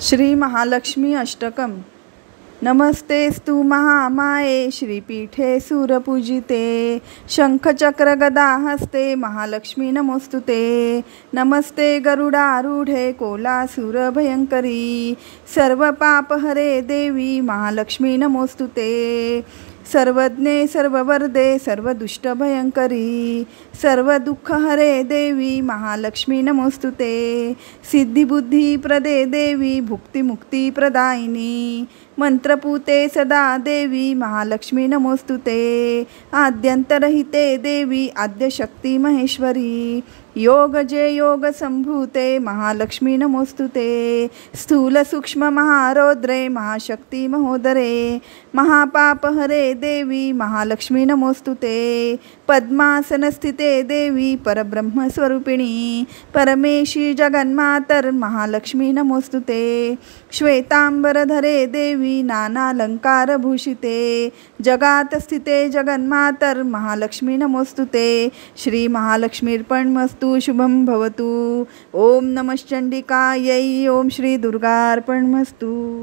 श्री महालक्ष्मी अष्टकम. नमस्तेस्तु महामाये श्रीपीठे सुरपूजिते शंखचक्र गदा हस्ते महालक्ष्मी नमोस्तुते. नमस्ते गरुडारूढे कोलासुर भयंकरी सर्व पापहरे देवी महालक्ष्मी नमोस्तुते. सर्वज्ञे सर्ववरदे सर्वदुष्टभयंकरी सर्व दुःखहरे देवी महालक्ष्मी नमोस्तुते. सिद्धिबुद्धिप्रदे देवी भुक्तिमुक्तिप्रदायिनी मंत्रपूते सदा देवी महालक्ष्मी नमोस्तुते. आद्यंतरहिते देवी आद्यशक्ती महेश्वरी योगजे योग संभूते महालक्ष्मी नमोस्तुते. स्थूल सूक्ष्म महारौद्रे महाशक्ती महोदरे महापापहरे देवी महालक्ष्मी नमोस्तुते. पद्मासनस्थिते देवी परब्रह्मस्वरूपिणी परमेशी जगन्मातर महालक्ष्मी नमोस्तुते. श्वेतांबरधरे देवी नानालंकारभूषिते जगात स्थिते जगन्मातर महालक्ष्मी नमोस्तुते. श्री महालक्ष्मीर्पणमस्तु. शुभं भवतु. ओम नमश्चंडिकायै. ओम श्री दुर्गार्पणमस्तु.